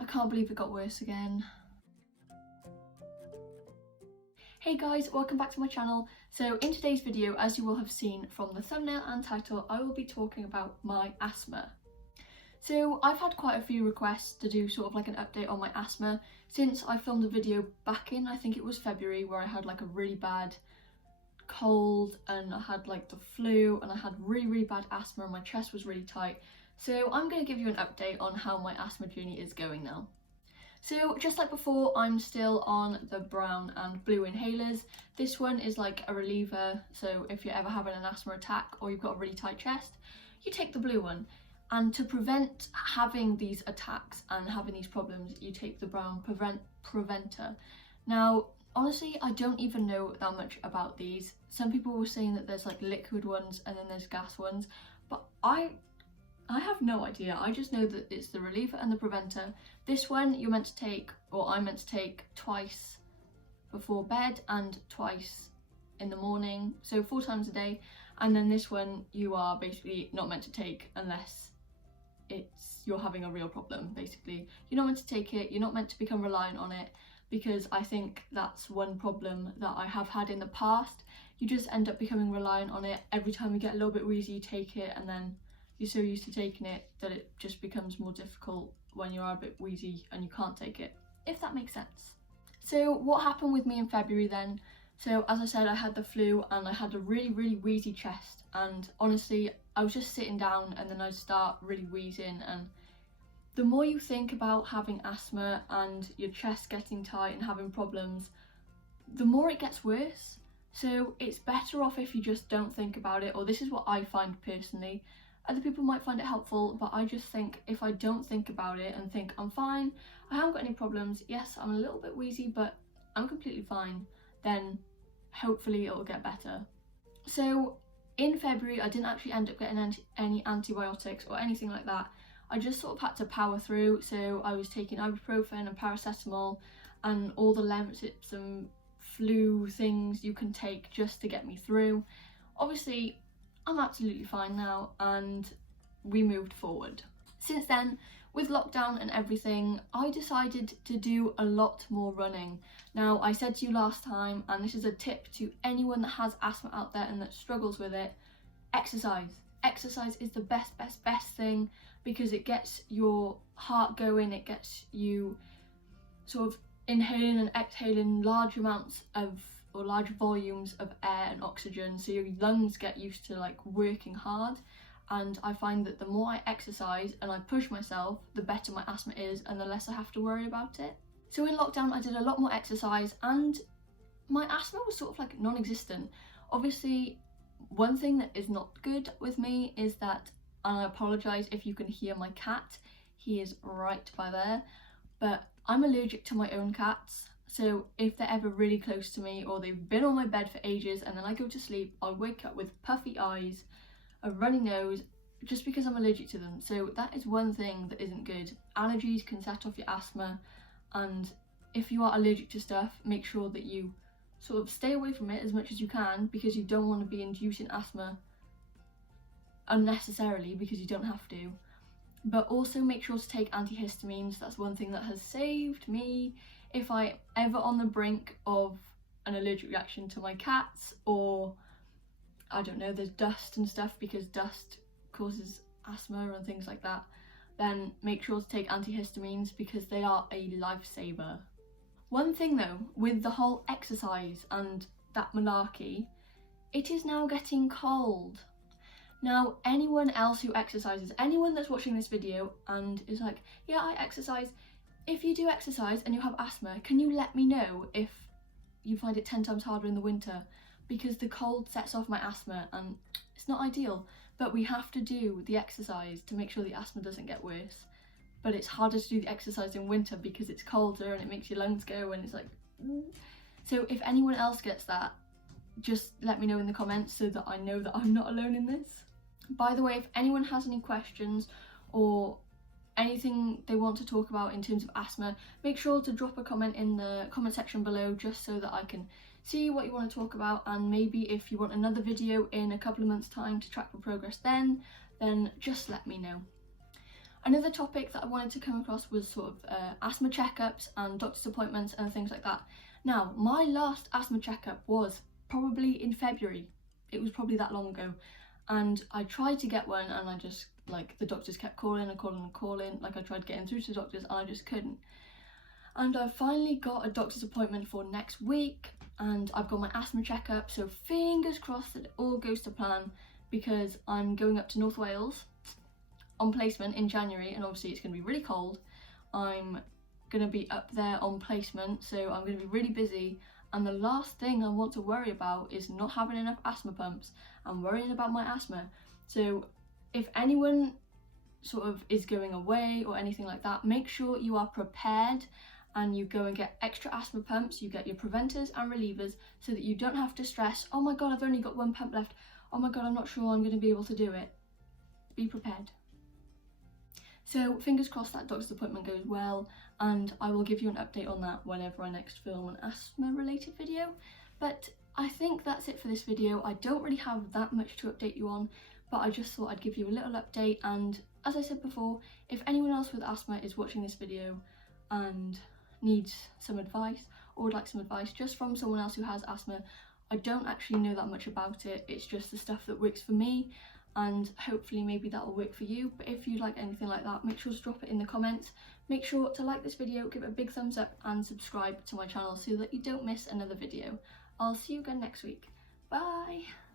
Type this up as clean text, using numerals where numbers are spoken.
I can't believe it got worse again. Hey guys, welcome back to my channel. So in today's video, as you will have seen from the thumbnail and title, I will be talking about my asthma. So I've had quite a few requests to do sort of like an update on my asthma since I filmed a video back in, I think it was February, where I had like a really bad cold and I had like the flu and I had really bad asthma and my chest was really tight. So I'm going to give you an update on how my asthma journey is going now. So just like before, I'm still on the brown and blue inhalers. This one is like a reliever, so if you're ever having an asthma attack or you've got a really tight chest, you take the blue one. And to prevent having these attacks and having these problems, you take the brown preventer. Now, honestly, I don't even know that much about these. Some people were saying that there's like liquid ones and then there's gas ones, but I have no idea. I just know that it's the reliever and the preventer. This one you're meant to take, or I'm meant to take, twice before bed and twice in the morning, so 4 times a day. And then this one you are basically not meant to take unless you're having a real problem. Basically, you're not meant to take it, you're not meant to become reliant on it, because I think that's one problem that I have had in the past. You just end up becoming reliant on it. Every time you get a little bit wheezy, you take it, and then you're so used to taking it that it just becomes more difficult when you are a bit wheezy and you can't take it, if that makes sense. So what happened with me in February then? So as I said, I had the flu and I had a really wheezy chest, and honestly I was just sitting down and then I'd start really wheezing, and the more you think about having asthma and your chest getting tight and having problems, the more it gets worse. So it's better off if you just don't think about it, or this is what I find personally. Other people might find it helpful, but I just think if I don't think about it and think I'm fine, I haven't got any problems, yes I'm a little bit wheezy but I'm completely fine, then hopefully it'll get better. So in February I didn't actually end up getting any antibiotics or anything like that. I just sort of had to power through, so I was taking ibuprofen and paracetamol and all the Lemsips and flu things you can take just to get me through. Obviously I'm absolutely fine now and we moved forward. Since then, with lockdown and everything, I decided to do a lot more running. Now, I said to you last time, and this is a tip to anyone that has asthma out there and that struggles with it, exercise. Exercise is the best thing, because it gets your heart going, it gets you sort of inhaling and exhaling large amounts of, or large volumes of air and oxygen, so your lungs get used to like working hard. And I find that the more I exercise and I push myself, the better my asthma is and the less I have to worry about it. So in lockdown I did a lot more exercise and my asthma was sort of like non-existent. Obviously one thing that is not good with me is that, and I apologise if you can hear my cat, he is right by there, but I'm allergic to my own cats. So if they're ever really close to me or they've been on my bed for ages and then I go to sleep, I'll wake up with puffy eyes, a runny nose, just because I'm allergic to them. So that is one thing that isn't good. Allergies can set off your asthma, and if you are allergic to stuff, make sure that you sort of stay away from it as much as you can, because you don't want to be inducing asthma unnecessarily because you don't have to. But also make sure to take antihistamines. That's one thing that has saved me if I ever on the brink of an allergic reaction to my cats, or I don't know, there's dust and stuff, because dust causes asthma and things like that, then make sure to take antihistamines because they are a lifesaver. One thing though, with the whole exercise and that malarkey, it is now getting cold. Now, anyone else who exercises, anyone that's watching this video and is like, yeah, I exercise, if you do exercise and you have asthma, can you let me know if you find it 10 times harder in the winter? Because the cold sets off my asthma and it's not ideal, but we have to do the exercise to make sure the asthma doesn't get worse. But it's harder to do the exercise in winter because it's colder and it makes your lungs go and it's like, So if anyone else gets that, just let me know in the comments so that I know that I'm not alone in this. By the way, if anyone has any questions or anything they want to talk about in terms of asthma, make sure to drop a comment in the comment section below, just so that I can see what you want to talk about, and maybe if you want another video in a couple of months time to track the progress then just let me know. Another topic that I wanted to come across was sort of asthma checkups and doctor's appointments and things like that. Now, my last asthma checkup was probably in February. It was probably that long ago. And I tried to get one and I just, like, the doctors kept calling and calling and calling. Like, I tried getting through to the doctors and I just couldn't. And I finally got a doctor's appointment for next week and I've got my asthma checkup. So fingers crossed that it all goes to plan, because I'm going up to North Wales on placement in January, and obviously it's going to be really cold. I'm going to be up there on placement, so I'm going to be really busy, and the last thing I want to worry about is not having enough asthma pumps and worrying about my asthma. So if anyone sort of is going away or anything like that, make sure you are prepared and you go and get extra asthma pumps. You get your preventers and relievers so that you don't have to stress, oh my god, I've only got one pump left, oh my god, I'm not sure I'm going to be able to do it. Be prepared. So fingers crossed that doctor's appointment goes well, and I will give you an update on that whenever I next film an asthma related video. But I think that's it for this video. I don't really have that much to update you on, but I just thought I'd give you a little update. And as I said before, if anyone else with asthma is watching this video and needs some advice, or would like some advice just from someone else who has asthma, I don't actually know that much about it. It's just the stuff that works for me, and hopefully maybe that will work for you. But if you'd like anything like that, make sure to drop it in the comments. Make sure to like this video, give it a big thumbs up and subscribe to my channel so that you don't miss another video. I'll see you again next week. Bye!